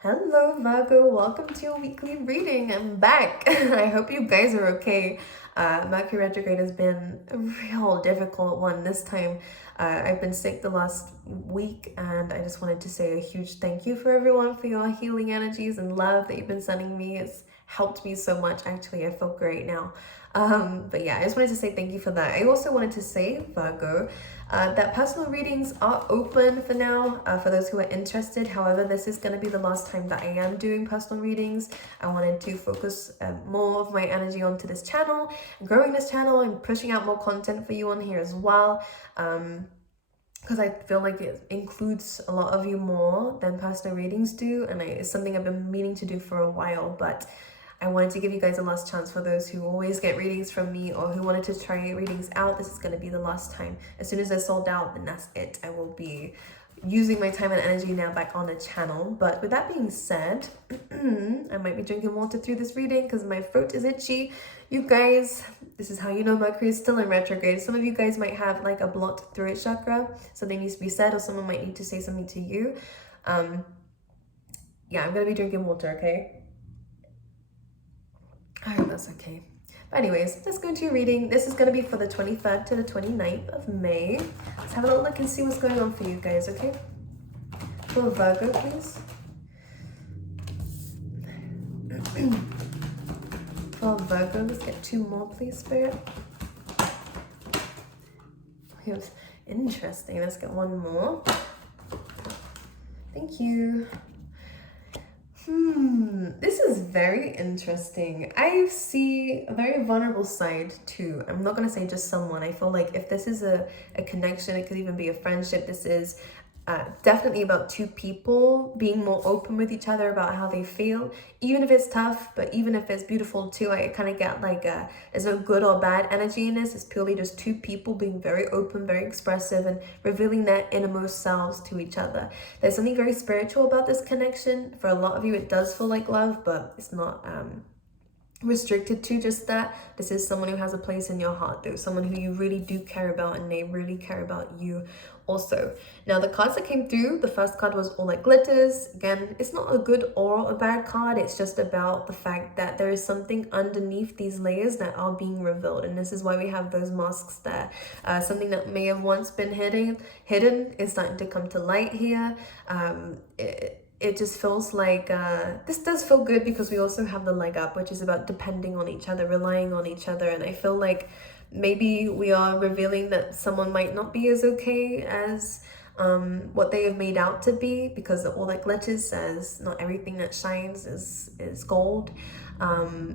Hello Virgo, welcome to your weekly reading. I'm back. I hope you guys are okay. Mercury retrograde has been a real difficult one this time. I've been sick the last week, and I just wanted to say a huge thank you for everyone for your healing energies and love that you've been sending me. It's helped me so much. Actually, I feel great now. But yeah, I just wanted to say thank you for that. I also wanted to say, Virgo, that personal readings are open for now, for those who are interested. However, this is going to be the last time that I am doing personal readings. I wanted to focus more of my energy onto this channel, growing this channel, and pushing out more content for you on here as well. Because I feel like it includes a lot of you more than personal readings do, and it's something I've been meaning to do for a while, but I wanted to give you guys a last chance. For those who always get readings from me or who wanted to try readings out, this is going to be the last time. As soon as they're sold out, then that's it. I will be using my time and energy now back on the channel. But with that being said, I might be drinking water through this reading because my throat is itchy. You guys, this is how you know Mercury is still in retrograde. Some of you guys might have like a blocked throat chakra. Something needs to be said, or someone might need to say something to you. Yeah, I'm going to be drinking water, okay? I hope that's okay. But anyways, let's go into your reading. This is going to be for the 23rd to the 29th of May. Let's have a little look and see what's going on for you guys, okay? For Virgo, please. For Virgo, let's get two more, please, Spirit. Interesting. Let's get one more. Thank you. This is very interesting. I see a very vulnerable side too. I'm not gonna say just someone. I feel like if this is a connection, it could even be a friendship. This is definitely about two people being more open with each other about how they feel, even if it's tough, but even if it's beautiful too. I kind of get like there's no good or bad energy in this. It's purely just two people being very open, very expressive, and revealing their innermost selves to each other. There's something very spiritual about this connection. For a lot of you, it does feel like love, but it's not restricted to just that. This is someone who has a place in your heart, though, someone who you really do care about, and they really care about you also. Now, the cards that came through, the first card was All That Glitters. Again, it's not a good or a bad card. It's just about the fact that there is something underneath these layers that are being revealed, and this is why we have those masks there. Something that may have once been hidden is starting to come to light here. It just feels like this does feel good because we also have the leg up, which is about depending on each other, relying on each other. And I feel like maybe we are revealing that someone might not be as okay as what they have made out to be, because All That Glitters says not everything that shines is gold.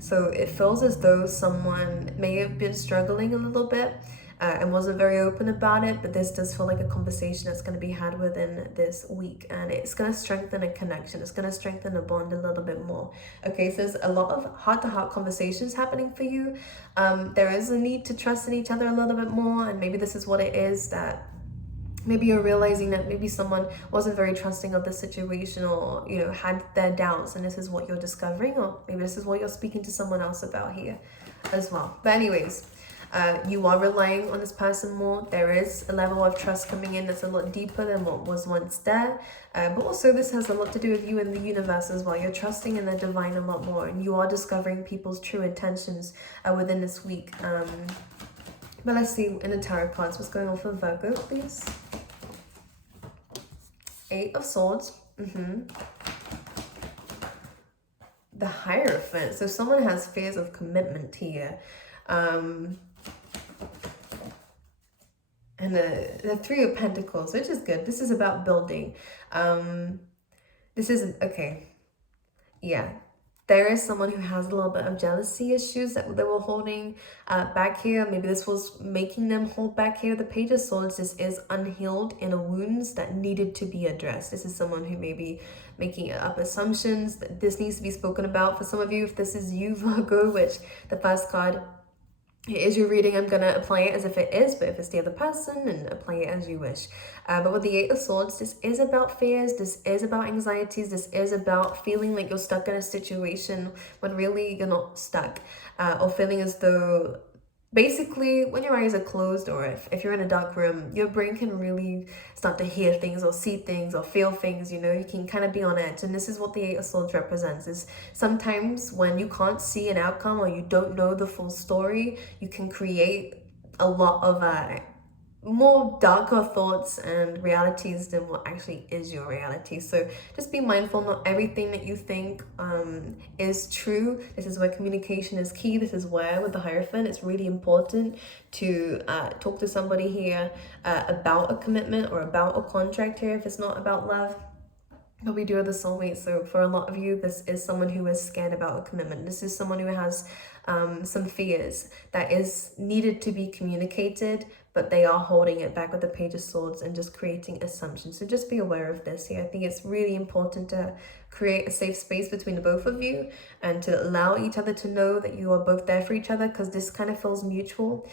So it feels as though someone may have been struggling a little bit and wasn't very open about it, but this does feel like a conversation that's going to be had within this week, and it's going to strengthen a connection. It's going to strengthen a bond a little bit more. Okay, so there's a lot of heart-to-heart conversations happening for you. There is a need to trust in each other a little bit more, and maybe this is what it is, that maybe you're realizing that maybe someone wasn't very trusting of the situation, or had their doubts, and this is what you're discovering, or maybe this is what you're speaking to someone else about here as well. But anyways, you are relying on this person more. There is a level of trust coming in that's a lot deeper than what was once there. But also this has a lot to do with you and the universe as well. You're trusting in the divine a lot more, and you are discovering people's true intentions within this week. But let's see in the tarot cards what's going on for Virgo, please. 8 of Swords. The Hierophant. So someone has fears of commitment here. And the 3 of Pentacles, which is good. This is about building. This isn't, okay. Yeah. There is someone who has a little bit of jealousy issues that they were holding back here. Maybe this was making them hold back here. The Page of Swords, this is unhealed inner wounds that needed to be addressed. This is someone who may be making up assumptions that this needs to be spoken about. For some of you, if this is you, Virgo, which the first card, it is your reading, I'm going to apply it as if it is, but if it's the other person, and apply it as you wish. But with the 8 of Swords, this is about fears, this is about anxieties, this is about feeling like you're stuck in a situation when really you're not stuck, or feeling as though basically, when your eyes are closed, or if you're in a dark room, your brain can really start to hear things or see things or feel things, you know. You can kind of be on edge, and this is what the Eight of Swords represents. Is sometimes when you can't see an outcome or you don't know the full story, you can create a lot of more darker thoughts and realities than what actually is your reality. So just be mindful, not everything that you think is true. This is where communication is key. This is where, with the Hierophant, it's really important to talk to somebody here about a commitment or about a contract here, if it's not about love. But we do have the soulmate, so for a lot of you, this is someone who is scared about a commitment. This is someone who has some fears that is needed to be communicated, but they are holding it back with the Page of Swords and just creating assumptions. So just be aware of this here. I think it's really important to create a safe space between the both of you and to allow each other to know that you are both there for each other, because this kind of feels mutual.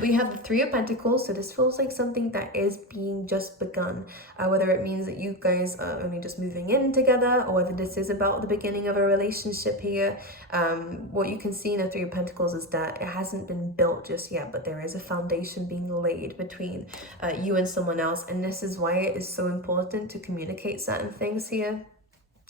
We have the Three of Pentacles, so this feels like something that is being just begun, whether it means that you guys are only just moving in together, or whether this is about the beginning of a relationship here. What you can see in the Three of Pentacles is that it hasn't been built just yet, but there is a foundation being laid between you and someone else, and this is why it is so important to communicate certain things here.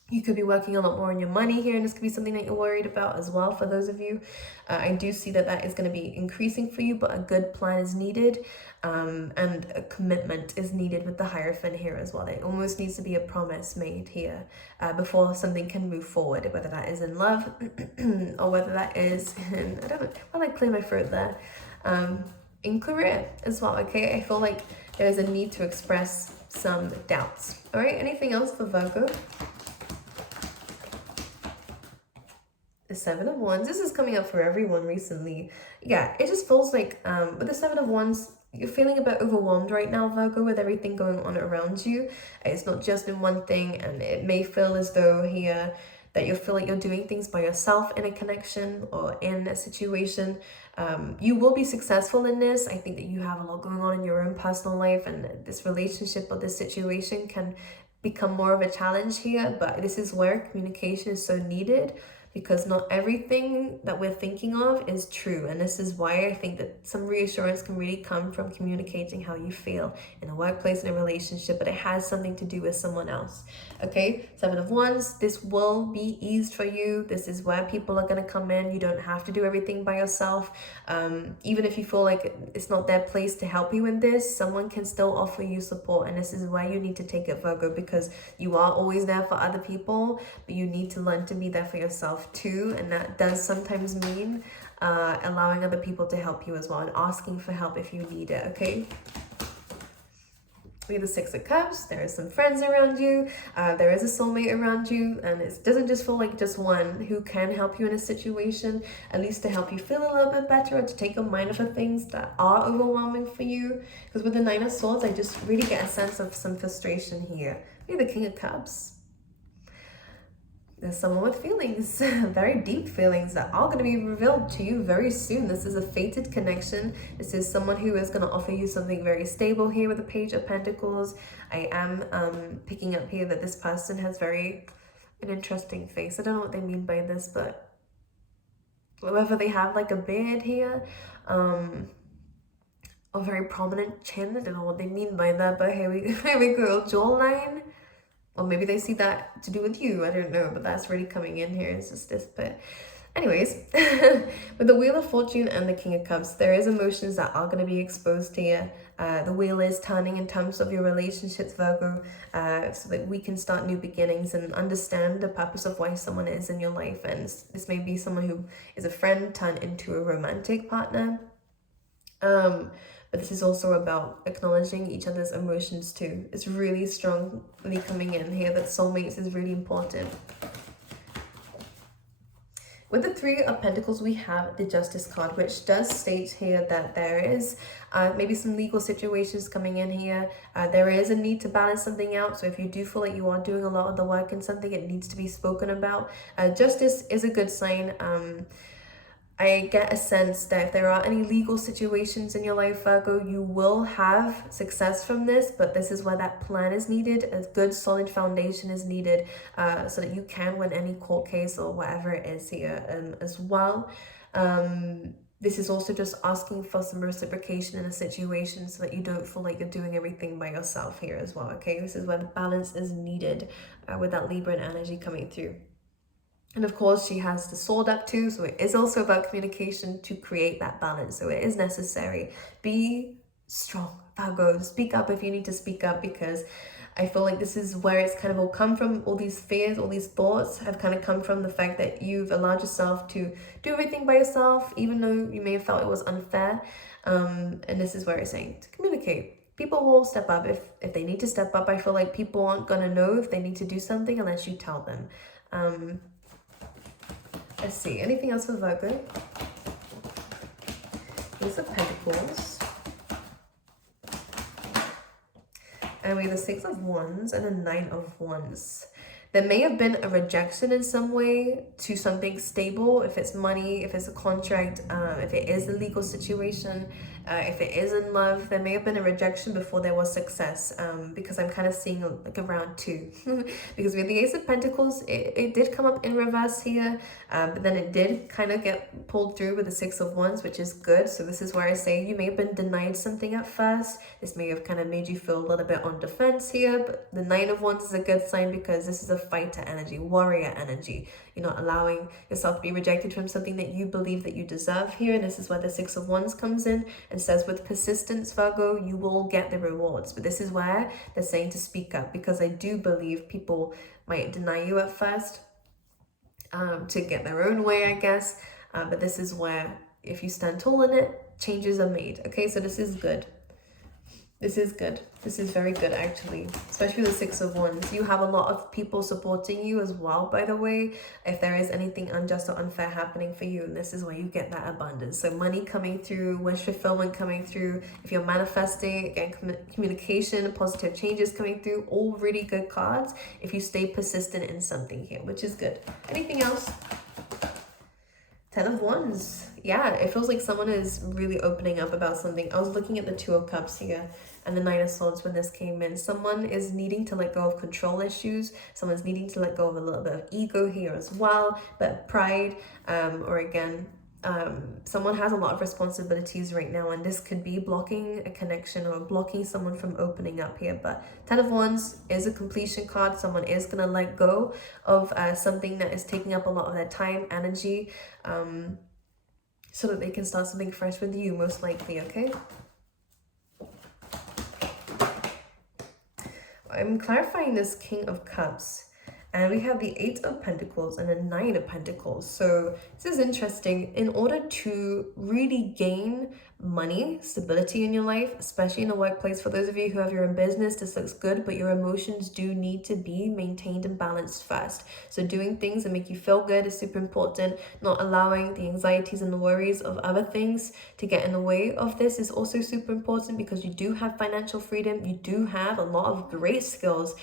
You could be working a lot more on your money here, and this could be something that you're worried about as well for those of you. I do see that that is going to be increasing for you, but a good plan is needed, and a commitment is needed with the Hierophant here as well. There almost needs to be a promise made here before something can move forward, whether that is in love or whether that is in, I don't know, well, I clear my throat there, in career as well, okay? I feel like there's a need to express some doubts. All right, anything else for Virgo? The Seven of Wands. This is coming up for everyone recently. Yeah, it just feels like with the Seven of Wands, you're feeling a bit overwhelmed right now, Virgo, with everything going on around you. It's not just in one thing, and it may feel as though here that you feel like you're doing things by yourself in a connection or in a situation. You will be successful in this. I think that you have a lot going on in your own personal life, and this relationship or this situation can become more of a challenge here, but this is where communication is so needed, because not everything that we're thinking of is true. And this is why I think that some reassurance can really come from communicating how you feel in a workplace, in a relationship, but it has something to do with someone else. Okay, Seven of Wands, this will be eased for you. This is where people are going to come in. You don't have to do everything by yourself. Even if you feel like it's not their place to help you in this, someone can still offer you support. And this is where you need to take it, Virgo, because you are always there for other people, but you need to learn to be there for yourself too, and that does sometimes mean allowing other people to help you as well, and asking for help if you need it. Okay, we have the Six of Cups. There is some friends around you, there is a soulmate around you, and it doesn't just feel like just one who can help you in a situation, at least to help you feel a little bit better, or to take a mind off of things that are overwhelming for you. Because with the Nine of Swords, I just really get a sense of some frustration here. We have the King of Cups. There's someone with feelings, very deep feelings that are going to be revealed to you very soon. This is a fated connection. This is someone who is going to offer you something very stable here with the Page of Pentacles. I am picking up here that this person has an interesting face. I don't know what they mean by this, but whether they have like a beard here, a very prominent chin. I don't know what they mean by that, but here we go, jawline. Or maybe they see that to do with you. I don't know, but that's really coming in here. It's just this. But anyways, with the Wheel of Fortune and the King of Cups, there is emotions that are going to be exposed here. The wheel is turning in terms of your relationships, Virgo, so that we can start new beginnings and understand the purpose of why someone is in your life. And this may be someone who is a friend turned into a romantic partner. But this is also about acknowledging each other's emotions too. It's really strongly coming in here that soulmates is really important. With the Three of Pentacles, we have the Justice card, which does state here that there is maybe some legal situations coming in here. There is a need to balance something out. So if you do feel like you are doing a lot of the work in something, it needs to be spoken about. Justice is a good sign. I get a sense that if there are any legal situations in your life, Virgo, you will have success from this, but this is where that plan is needed. A good solid foundation is needed so that you can win any court case or whatever it is here as well. this is also just asking for some reciprocation in a situation so that you don't feel like you're doing everything by yourself here as well, okay? This is where the balance is needed with that Libran energy coming through. And of course, she has the sword up too, so it is also about communication to create that balance. So it is necessary. Be strong, Virgo. Speak up if you need to speak up, because I feel like this is where it's kind of all come from. All these fears, all these thoughts have kind of come from the fact that you've allowed yourself to do everything by yourself, even though you may have felt it was unfair. And this is where it's saying to communicate. People will step up if they need to step up. I feel like people aren't going to know if they need to do something unless you tell them. Let's see, anything else for Virgo? Ace of Pentacles. And we have the Six of Wands and the Nine of Wands. There may have been a rejection in some way to something stable, if it's money, if it's a contract, if it is a legal situation, if it is in love. There may have been a rejection before there was success, because I'm kind of seeing like a round two. Because with the Ace of Pentacles, it did come up in reverse here, but then it did kind of get pulled through with the Six of Wands, which is good. So this is where I say you may have been denied something at first. This may have kind of made you feel a little bit on defense here, but the Nine of Wands is a good sign because this is a fighter energy, warrior energy. You're not allowing yourself to be rejected from something that you believe that you deserve here. And this is where the Six of Wands comes in and says, with persistence, Virgo, you will get the rewards. But this is where they're saying to speak up, because I do believe people might deny you at first to get their own way, I guess. But this is where, if you stand tall in it, changes are made. Okay, so this is good. This is good. This is very good, actually, especially the Six of Wands. You have a lot of people supporting you as well, by the way, if there is anything unjust or unfair happening for you. And this is where you get that abundance. So money coming through, wish fulfillment coming through. If you're manifesting, again, communication, positive changes coming through, all really good cards if you stay persistent in something here, which is good. Anything else? Ten of Wands. Yeah, it feels like someone is really opening up about something. I was looking at the Two of Cups here and the Nine of Swords when this came in. Someone is needing to let go of control issues. Someone's needing to let go of a little bit of ego here as well, but pride, or again, someone has a lot of responsibilities right now, and this could be blocking a connection or blocking someone from opening up here. But Ten of Wands is a completion card. Someone is going to let go of something that is taking up a lot of their time, energy, so that they can start something fresh with you, most likely, okay? I'm clarifying this King of Cups. And we have the Eight of Pentacles and the Nine of Pentacles. So this is interesting. In order to really gain money, stability in your life, especially in the workplace, for those of you who have your own business, this looks good, but your emotions do need to be maintained and balanced first. So doing things that make you feel good is super important. Not allowing the anxieties and the worries of other things to get in the way of this is also super important, because you do have financial freedom. You do have a lot of great skills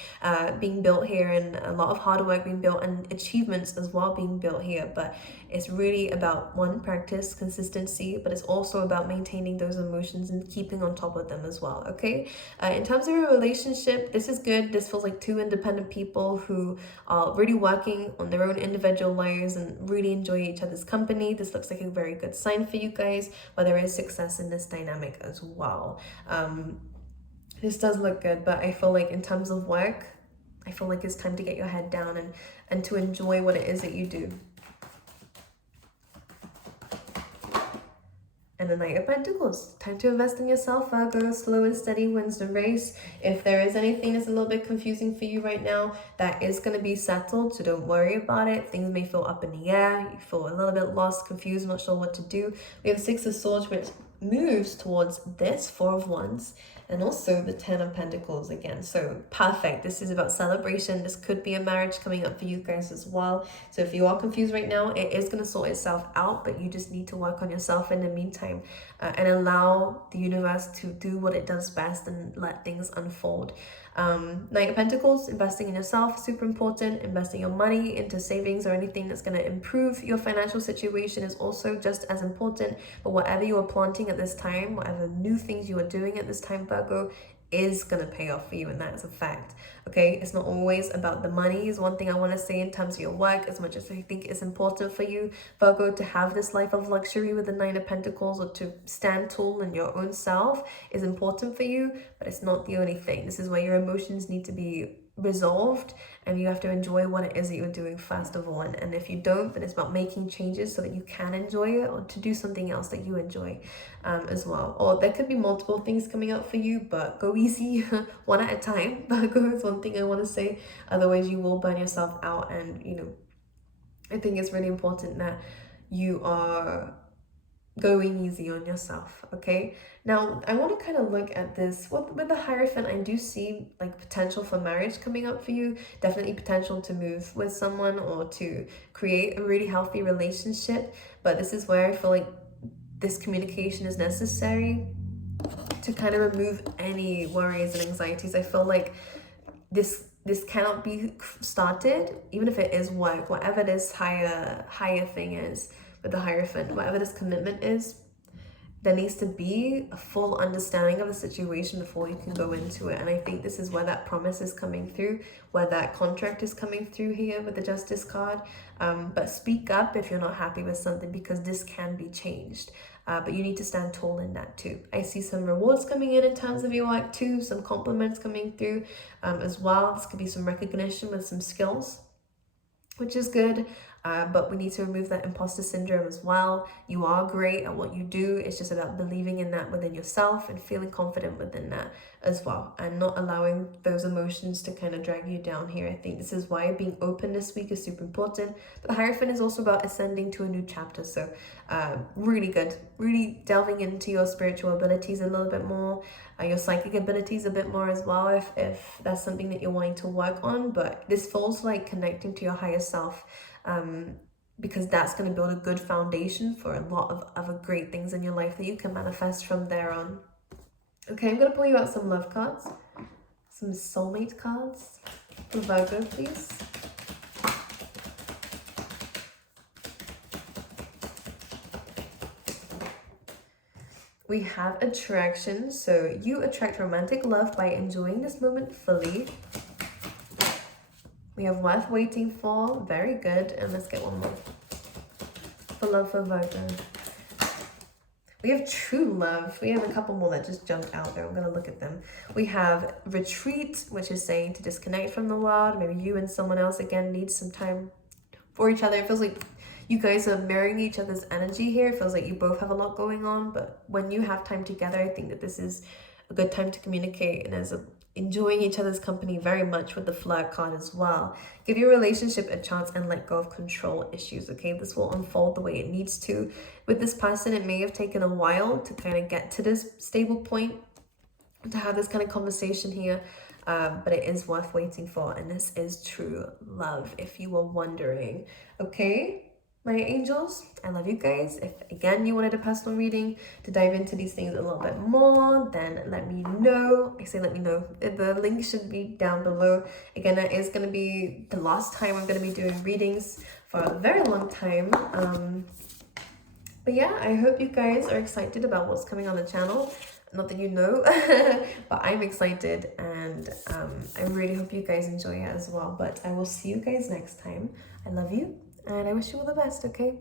being built here, and a lot of hard work being built, and achievements as well being built here. But it's really about, one, practice, consistency, but it's also about maintaining those emotions and keeping on top of them as well, okay? In terms of a relationship, this is good. This feels like two independent people who are really working on their own individual lives and really enjoy each other's company. This looks like a very good sign for you guys, where there is success in this dynamic as well. This does look good, but I feel like in terms of work, I feel like it's time to get your head down and to enjoy what it is that you do. And the Knight of Pentacles. Time to invest in yourself, Virgo. Slow and steady wins the race. If there is anything that's a little bit confusing for you right now, that is going to be settled, so don't worry about it. Things may feel up in the air. You feel a little bit lost, confused, not sure what to do. We have Six of Swords, which moves towards this Four of Wands, and also the Ten of Pentacles again. So perfect. This is about celebration. This could be a marriage coming up for you guys as well. So if you are confused right now, it is going to sort itself out, but you just need to work on yourself in the meantime, and allow the universe to do what it does best and let things unfold. Knight of Pentacles, investing in yourself, super important. Investing your money into savings or anything that's going to improve your financial situation is also just as important. But whatever you are planting at this time, whatever new things you are doing at this time, Virgo, is going to pay off for you, and that is a fact. Okay, it's not always about the money is one thing I want to say in terms of your work. As much as I think it's important for you, Virgo, to have this life of luxury with the Nine of Pentacles, or to stand tall in your own self, is important for you, but it's not the only thing. This is where your emotions need to be resolved, and you have to enjoy what it is that you're doing first of all. And if you don't, then it's about making changes so that you can enjoy it, or to do something else that you enjoy as well. Or there could be multiple things coming up for you, but go easy one at a time. Virgo is one thing I want to say, otherwise you will burn yourself out. And you know, I think it's really important that you are going easy on yourself. Okay, now I want to kind of look at this with the Hierophant. I do see like potential for marriage coming up for you, definitely potential to move with someone or to create a really healthy relationship. But this is where I feel like this communication is necessary to kind of remove any worries and anxieties. I feel like this cannot be started, even if it is work, whatever this higher thing is with the Hierophant, whatever this commitment is, there needs to be a full understanding of the situation before you can go into it. And I think this is where that promise is coming through, where that contract is coming through here with the Justice card. But speak up if you're not happy with something, because this can be changed. But you need to stand tall in that too. I see some rewards coming in terms of your work too, some compliments coming through as well. This could be some recognition with some skills, which is good. But we need to remove that imposter syndrome as well. You are great at what you do. It's just about believing in that within yourself and feeling confident within that as well, and not allowing those emotions to kind of drag you down here. I think this is why being open this week is super important. But the Hierophant is also about ascending to a new chapter. So really good, really delving into your spiritual abilities a little bit more, your psychic abilities a bit more as well, if that's something that you're wanting to work on. But this feels like connecting to your higher self, because that's going to build a good foundation for a lot of other great things in your life that you can manifest from there on. Okay, I'm going to pull you out some love cards, some soulmate cards for Virgo, please. We have attraction. So you attract romantic love by enjoying this moment fully. We have worth waiting for. Very good. And let's get one more for love for Virgo. We have true love. We have a couple more that just jumped out there. I'm going to look at them. We have retreat, which is saying to disconnect from the world. Maybe you and someone else, again, need some time for each other. It feels like you guys are mirroring each other's energy here. It feels like you both have a lot going on. But when you have time together, I think that this is a good time to communicate. And as enjoying each other's company very much with the flirt card as well. Give your relationship a chance and let go of control issues, okay? This will unfold the way it needs to. With this person, it may have taken a while to kind of get to this stable point, to have this kind of conversation here, but it is worth waiting for, and this is true love, if you were wondering, okay? My angels, I love you guys. If, again, you wanted a personal reading to dive into these things a little bit more, then let me know. I say let me know. The link should be down below. Again, that is going to be the last time I'm going to be doing readings for a very long time. But yeah, I hope you guys are excited about what's coming on the channel. Not that you know, but I'm excited, and I really hope you guys enjoy it as well. But I will see you guys next time. I love you. And I wish you all the best, okay?